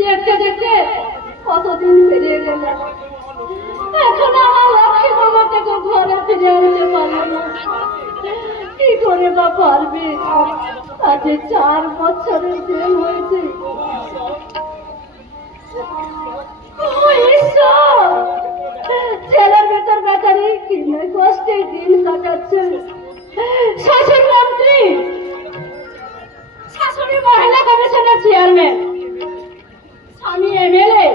দেখতে দেখতে কতদিন পেরিয়ে গেল, এখন আমার লক্ষ্মী মামাকে তো ঘরে ফিরে আনতে পারবে না। কি করে বা পারবে? আজ 4 বছরের জেল হয়েছে। জেলের ভেতর বেচারি কিনে কষ্টে দিন কাটাচ্ছে। শ্বশুর মন্ত্রী, শাশুড়ি মহিলা কমিশনের চেয়ারম্যান, স্বামী এমএলএ,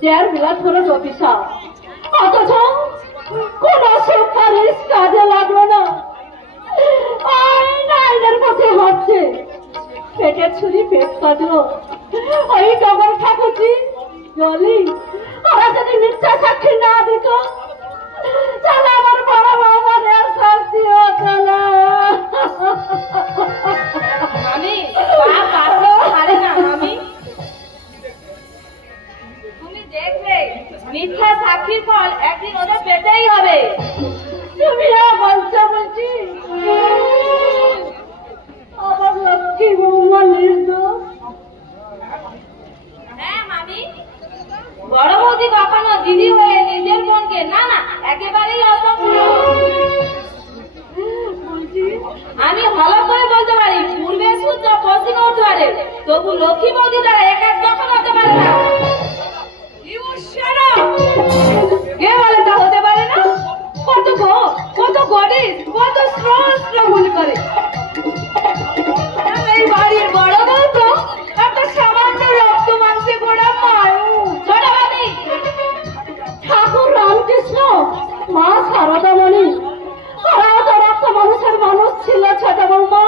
দেয়ার বিলাস হলো অফিসার, অথচ কোন সুপারিশ কাজে লাগলো না। আইনের পথে হচ্ছে, পেটের ছুরি পেট কাটলো। ওই ডবল ঠাকুরজি বলি, ওরা যদি মিথ্যা সাক্ষী না দিত তাহলে আমার বড় বাবার শাস্তি হতো না। আমি পারে না আমি, তুমি দেখবে মিথ্যা সাক্ষীর ফল একদিন ওদের পেতেই হবে। তুমি বলছো বলছি আমার লক্ষ্মী বৌমা নির্দোষ। হ্যাঁ মামি, বড় বৌদি কখনো দিদি হয়ে নিজের বোনকে না না একেবারেই অসম্ভব। আমি ভালো করে বলতে পারি পূর্বে সূর্য পশ্চিমে উঠতে পারে, তবু লক্ষ্মী বৌদি দ্বারা এক কখন হতে পারে না। কে বলে তা হতে পারে না? কত গডিস, কত স্ট্রং করে। এই বাড়ির বড় বউ তো একটা সামান্য রক্ত মাংসে গোড়া মানুষ। ছোট ভাবি, ঠাকুর রামকৃষ্ণ, মা সারদামণি, ওরাও তো রক্ত মানুষের মানুষ ছিল। ছোট বৌমা,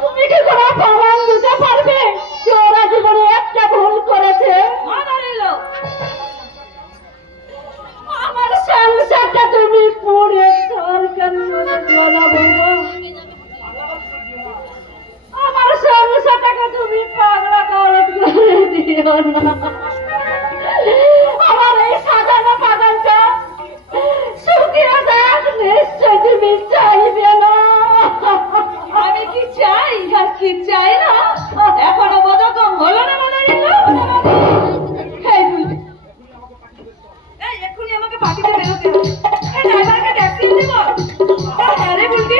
তুমি কি করে প্রমাণ দিতে পারবে যে ওরা জীবনে একটা ভুল করেছে? আমার সংসারটা তুমি পুরে সরকার করে দিও না বৌমা। আমার সংসারটাকে তুমি পাগলা করে দিও না। আমার এই সাজানো বাগানটা শুকিয়ে যাক, নিশ্চয় তুমি চাইবে না। আমি কি চাই আর কি চাই না এখনো বোধকম হলো না। এক্ষুনি আমাকে পার্টিতে বেরোতে হবে। এই ড্রাইভারকে ট্যাক্সি দেব। হ্যাঁ রে বুঝলি,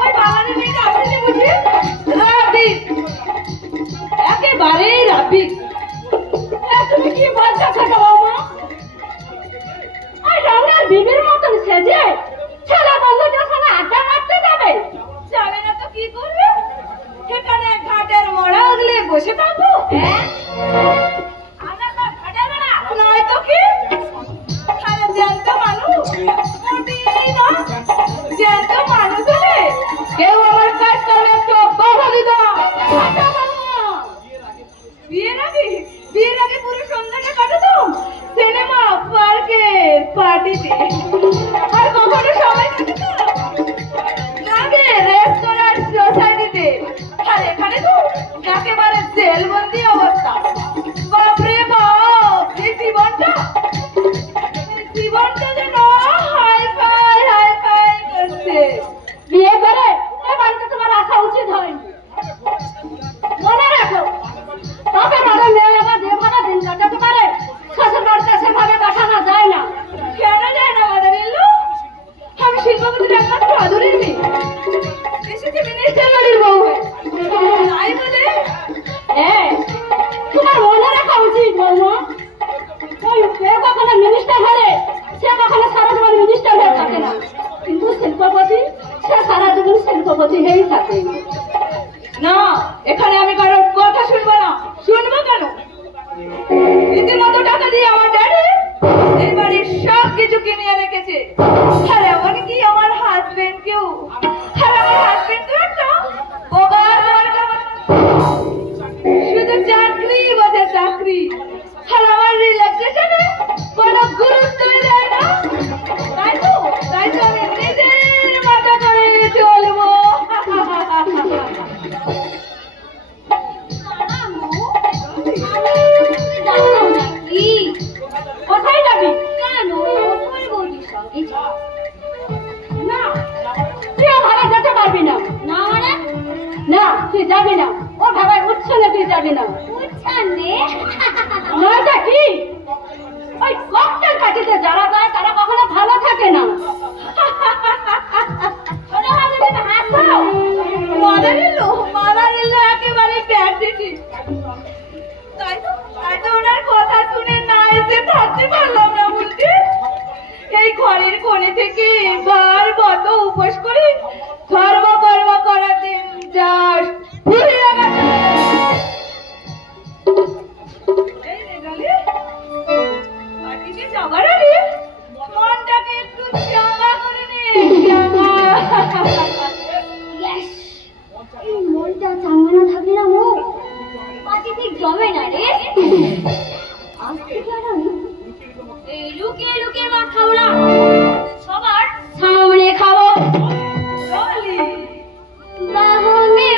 ওই বাগানের মেয়েটা আসেনি বুঝলি, রাবি, একেবারেই রাবি। তুমি কি বলছো ছোট বৌমা? ওই রঙের বিবির মতন সেজে ছেলে বন্ধুটার সঙ্গে আড্ডা মারতে যাবে? যাবে না তো কি করবে? সেখানে ঘাটের মোড়া আগলে বসে থাকবো। হ্যাঁ, আমরা তো ঘাটের মোড়া নয় তো কি? আরে জ্যান্ত মানুষ, মোটেই না। জ্যান্ত মানুষ হলে কেউ আমার কাজ করলে একটু বাধা দিত না। বিয়ের আগে পুরো সন্ধ্যাটা কাটাতাম সিনেমা পার্কে পার্টিতে, আর কখনো সময় কাটাতাম আগে রেস্তোরাঁ সোসাইটিতে। আর এখানে তো একেবারে জেলবন্দি অবস্থা। বাপরে বাপ, এই জীবনটা যেন হাই ফাই করছে। বিয়ে করে এ বাড়িতে তোমার আসা উচিত হয়নি। মনে রাখো, তবে ভালো মেয়ে আবার যে ভালো দিন কাটাতে পারে শ্বশুর বাড়িতে সেভাবে কাটানো যায় না। কেন যায় না মাদার ইল্লু? আমি শিল্পপতির একমাত্র আদরের মেয়ে, এসেছি মিনিস্টার বাড়ির বউ হয়ে। তাই বলে হ্যাঁ, তোমার মনে রাখা উচিত বৌমা। ওই কেউ কখনো মিনিস্টার হলে সে কখনো সারা জীবন মিনিস্টার হয়ে থাকে না, কিন্তু শিল্পপতি সে সারা জীবন শিল্পপতি হয়েই থাকে। না, এখানে আমি কারোর কথা শুনবো না। শুনবো কেন? রীতিমতো টাকা দিয়ে আমার ড্যাডি এই বাড়ির সব কিছু কিনে রেখেছে। আর এমনকি আমার হাজবেন্ডকেও। আর আমার হাজবেন্ডও একটা বোগার শুধু চাকরি বোঝে চাকরি। আর আমার রিল্যাক্সেশনে কোনো গুরুত্বই দেয় না। তাই তো আমি নিজের মতো করে চলবো। কোথায় যাবি? কেন? না, তুই ওখানে যেতে পারবি না। না মানে? না, তুই যাবি না। ও ছেলে দিয়ে যাবি না নয়টা কি ওই ককটেল পার্টিতে যারা যায় তারা কখনো ভালো থাকে না। একেবারে প্যাট দিচ্ছি, তাই তো ওনার কথা শুনে না এসে থাকতে পারলাম না বলতে। এই ঘরের কোণে থেকে বার বত উপোস করে ধর্ম করাতে যাস ভুলিয়ে গেছে। এই রে গালি পার্টিতে যাবার আগে মনটাকে একটু চাঙ্গা করে নে, চাঙ্গা। মনটা চাঙ্গা না থাকলে না মো পাটি ঠিক জমে না রে। আজ থেকে আর আমি এই লুকিয়ে লুকিয়ে মা খাও না, সবার সামনে খাবো। বাহুমে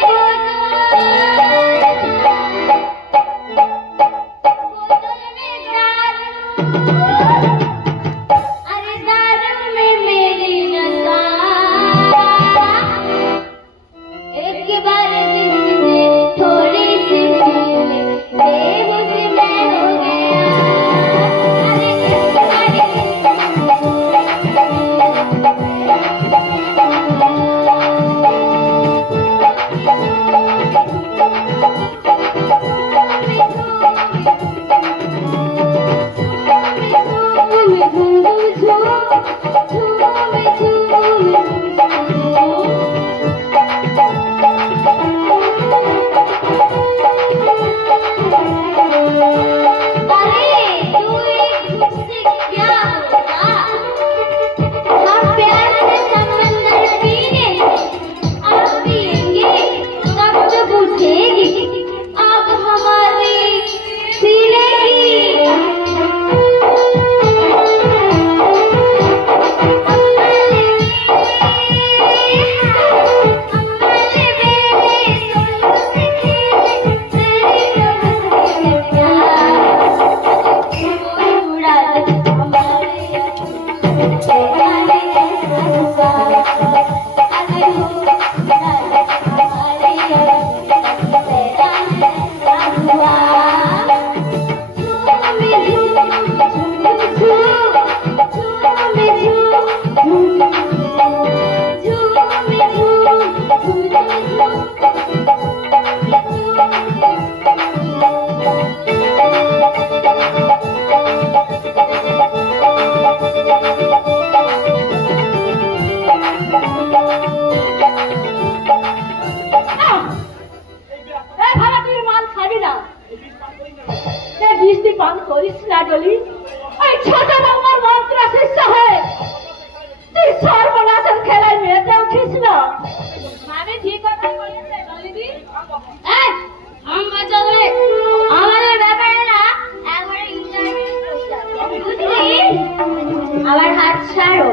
আমার হাত ছাড়ো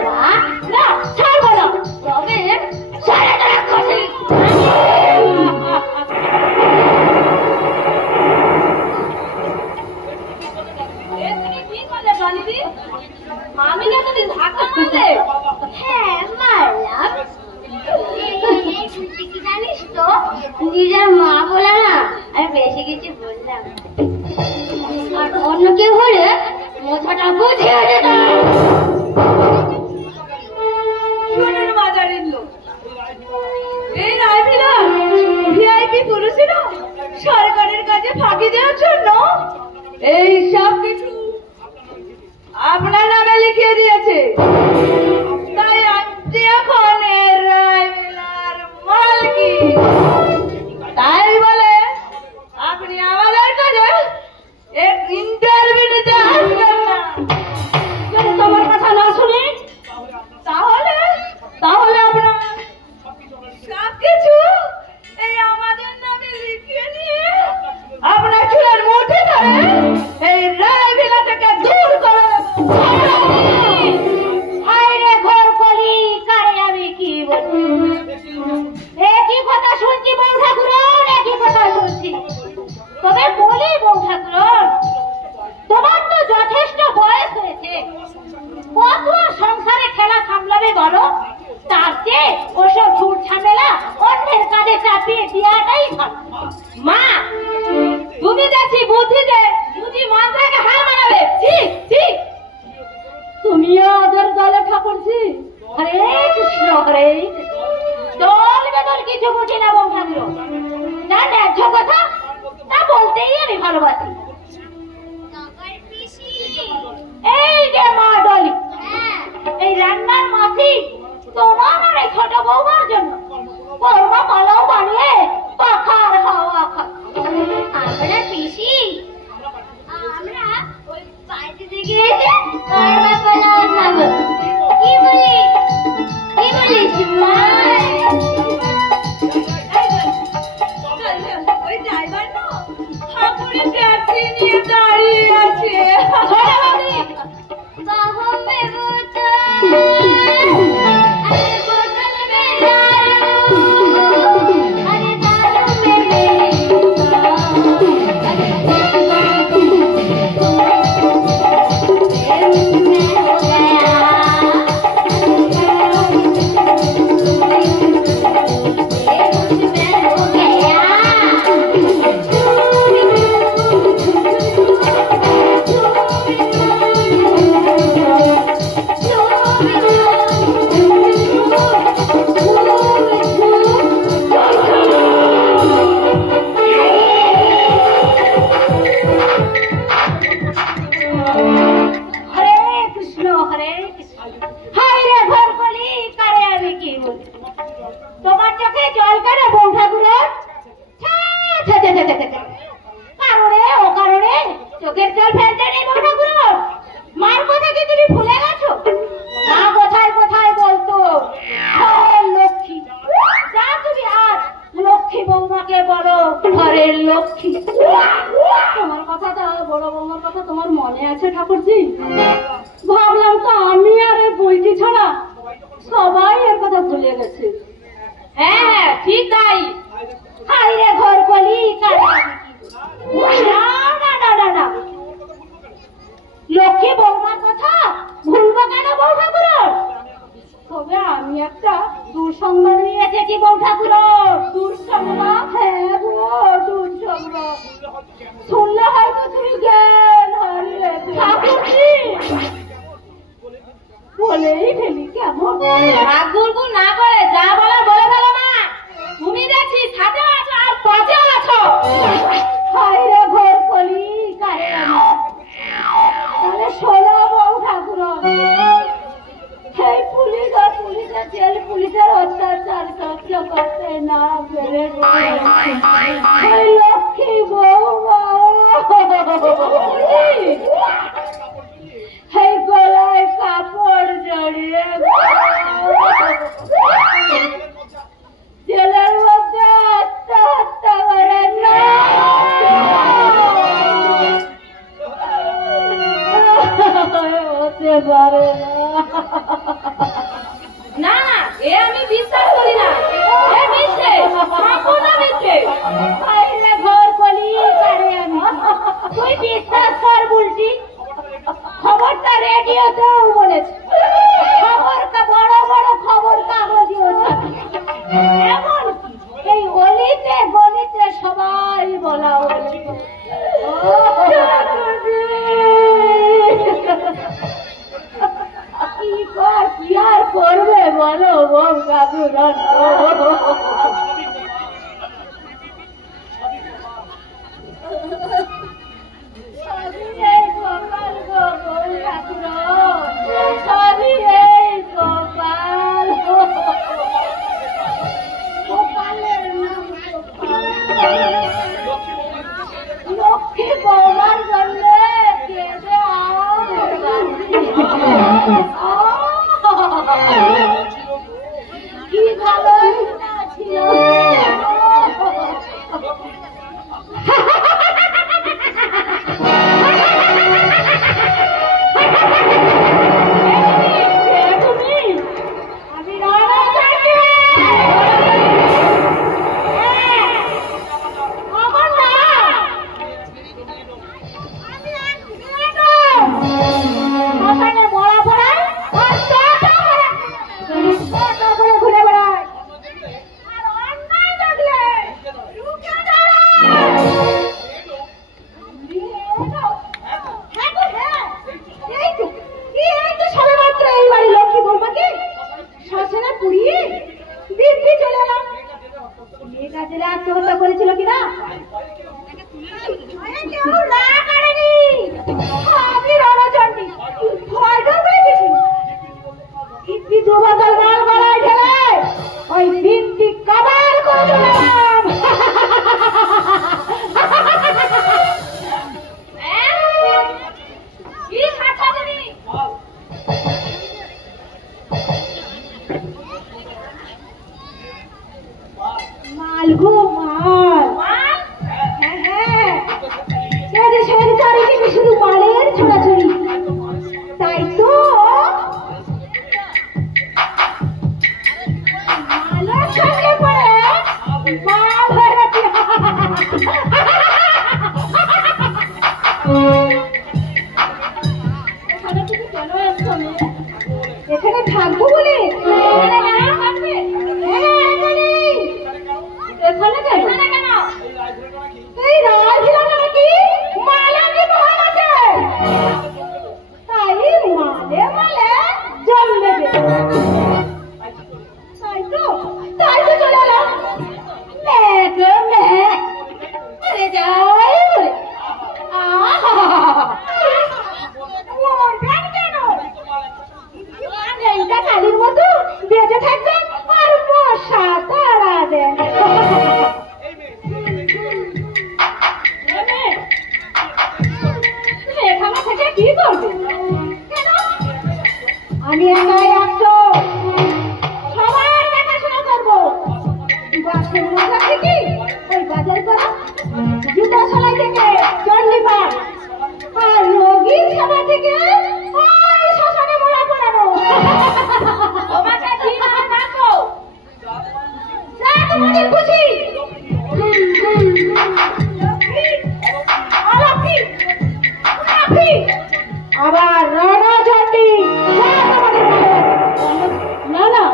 না, ছাড়বো না, তবে সারাটা রাক্ষসী। আমি না তোকে ধাক্কা মারলে? হ্যাঁ মারলাম। জানিস তো নিজের মা বলে না আমি বেশি কিছু বললাম, আর অন্য কেউ হলে মাথাটা বুঝিয়ে দিতাম। শুনুন মাদারির লোক, ঠাকুরজি। হরে কৃষ্ণ হরে কৃষ্ণ। দল বেদল কিছু বুঝি না বউ ঠাকুর, যা ন্যায্য কথা তা বলতেই আমি ভালোবাসি। এই যে মা ডলি, এই রান্নার মাসি তোমার আর এই ছোট বৌমার জন্য কর্মা পালাও বানিয়ে পাখার হাওয়া খা। আমরা পিসি, আমরা ওই পার্টিতে গিয়েছি কর্মা পালাও খাবো। কি বলিস মা? ওই ড্রাইভার না ঠাকুরের ট্যাক্সি নিয়ে দাঁড়িয়ে আছে। তোমার চোখে জল কেন বউ ঠাকুরের? কারণে ও কারণে চোখের জল ফেলতে নেই বউ ঠাকুর। মার কথা কি তুমি ভুলে গেছো? মা কোথায় কোথায় বলতো লক্ষ্মী, যা তুমি আজ লক্ষ্মী বৌমাকে বলো ঘরের লক্ষ্মী। তোমার কথাটা, বড় বৌমার কথা তোমার মনে আছে ঠাকুরজি? ভাবলাম তো আমি আর এই বইটি ছাড়া সবাই এর কথা ভুলে গেছে। হ্যাঁ হ্যাঁ ঠিক তাই। হাইরে ঘর কলি না, লক্ষ্মী বৌমার কথা ভুলবো কেন বউ ঠাকুর? তবে আমি একটা দুঃসংবাদ নিয়ে এসেছি বউ ঠাকুর। দুঃসংবাদ? হ্যাঁ গো দুঃসংবাদ। শুনলে হয়তো তুমি জ্ঞান হারিয়ে ঠাকুরজি। বলেই ফেলি কেমন? রাগ গুলগুল না করে যা বলার বলে ফেলো না। তুমি দেখছি সাথে আছো আর পাশে আছো। হায়রে ঘর কলি কারে তাহলে শোনো বউ ঠাকুর, এই পুলিশের জেল পুলিশের অত্যাচার সহ্য করতে না পেরে লক্ষ্মী বৌমা এই গলায় কাপড় জড়িয়ে জেলের মধ্যে আত্মহত্যা করে না। হতে পারে না না, এ আমি বিশ্বাস করি না। এ মিথ্যে, সম্পূর্ণ মিথ্যে। আইলে ঘর কলি করে আমি। তুই বিশ্বাস কর বলছি, খবরটা রেডিওতেও বলেছে, বড় বড় খবর কাগজেও ছাপে। এমন এই অলিতে গলিতে সবাই বলা হচ্ছে। কি আর করবে বলো বউ ঠাকুর? লক্ষ্মী বৌমার জন্য কি ভালো ছিল। মাল হয়ে গেছি। এখানে তুমি কেন এসছো মেয়ে? এখানে থাকবো বলে? এখানে কেন? এই রাজভিলাটা নাকি মালানি মহল আছে, তাই মালে মালে জন্মে যেতে, তাই তো চলে এলাম। আরে যাই কেন কালির মতো বেঁচে থাকবেন আর মশা তাড়া দেন। এখানে থেকে কি করবে? কেন আমি একাই আসছো, সবার দেখাশোনা করবো। বাসের মজা থেকে ওই বাজার করা, জুতো সেলাই থেকে চণ্ডীপাঠ, আর রোগীর সেবা থেকে ওই শ্মশানে মোড়া পড়ানো। তোমাকে কি নাম ডাকো? যা তোমাদের খুশি। আবার রণচণ্ডী। না না,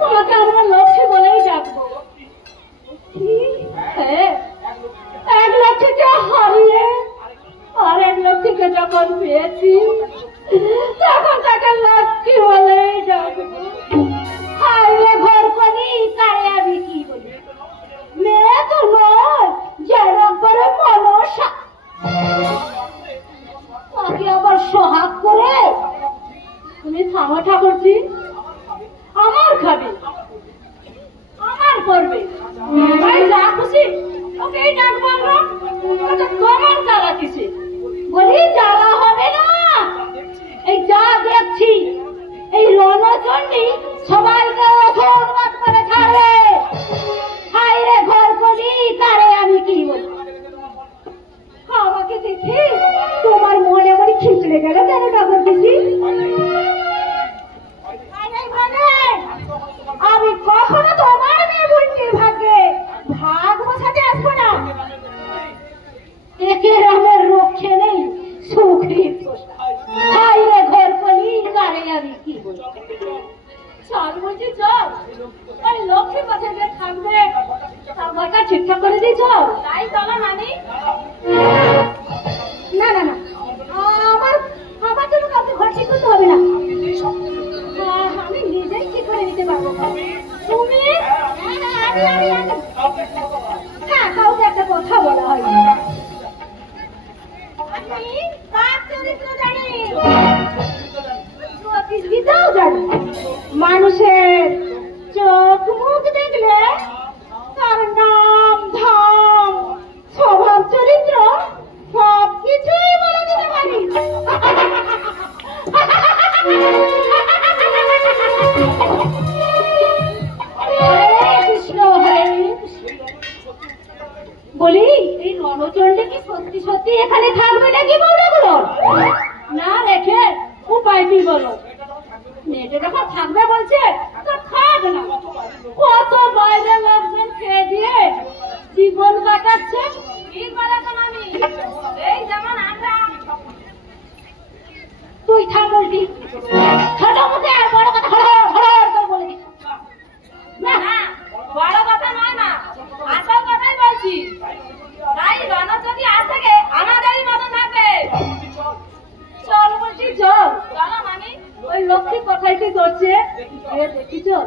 তোমাকে আমরা লক্ষ্মী বলেই ডাকবো। এক লক্ষ্মীকে হারিয়ে আর এক লক্ষ্মীকে যখন পেয়েছি তখন তাকে লক্ষ্মী বলেই ডাকবো। হাইরে ঘর করি কারে আমি কি বলি? মেয়ে তো নয় যেরকম করে মনসা, তাকে আবার সোহাগ করে। তুমি থামো ঠাকুরজি, আমার খাবে, আমার করবে, ভাই যা খুশি ওকেই ডাকবো আমরা। তোমার জ্বালা কিসে? বলি জ্বালা হবে না, এই যা দেখছি এই রণচণ্ডী সবাইকে অসম্মান করে ছাড়বে। হাইরে ঘর করি তারে আমি কি বলি? আমাকে দেখি তোমার মনে মনে খিচড়ে গেল কেন ঠাকুর দিদি? আমি কখনো তোমার মেয়ে বুনটির ভাগ্যে ভাগ বসাতে আসবো না। একে রামের রক্ষে নেই সুখীর। হাইরে ঘর কলি কারে আমি কি বলি? চল বলছি চল, ওই লক্ষ্মী পথে যে থাকবে তার ঘরটা ঠিকঠাক করে দিই। চল তাই চলো নানি। না না না, আমার জন্য কাউকে ঘর ঠিক করতে হবে না, আমি নিজেই ঠিক করে নিতে পারবো। তুমি হ্যাঁ, কাউকে একটা কথা বলা হয়। আমি তার চরিত্র জানি, জ্যোতিষবিদ্যাও জানি। মানুষের চোখ মুখ দেখলে তার নাম ধাম স্বভাব চরিত্র সব কিছুই বলে দিতে পারি। বলি এই রণচণ্ডী কি সত্যি সত্যি এখানে থাকবে নাকি বৌরাগুলো? না রেখে উপায় কি বলো? মেয়েটা যখন থাকবে বলছে তো থাক না, কত বাইরে লোকজন খেয়ে দিয়ে জীবন কাটাচ্ছে। ঠিক বলেছেন আমি, এই যেমন আমরা। তুই থাক বলছি, ছোট মুখে আর বড় কথা বলে দিস না। বড় কথা নয় মা, আসল কথাই বলছি। তাই রণচণ্ডী আজ থেকে আমাদেরই মতন থাকবে। চল বলছি চল। চলো মামি, ওই লক্ষ্মী কোথায় কি করছে দেখি চল।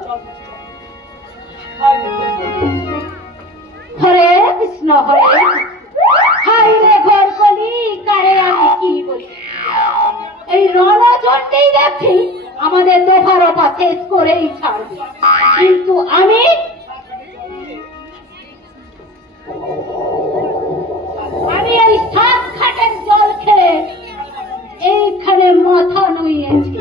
হরে কৃষ্ণ হরে হাইরে ঘর কলি কারে আমি কি বলি? এই রণচণ্ডী দেখছি আমাদের দোফারোপা শেষ করেই ছাড়বে, কিন্তু আমি এই সাত খাটের জল খেয়ে এইখানে মাথা নুইয়েছি।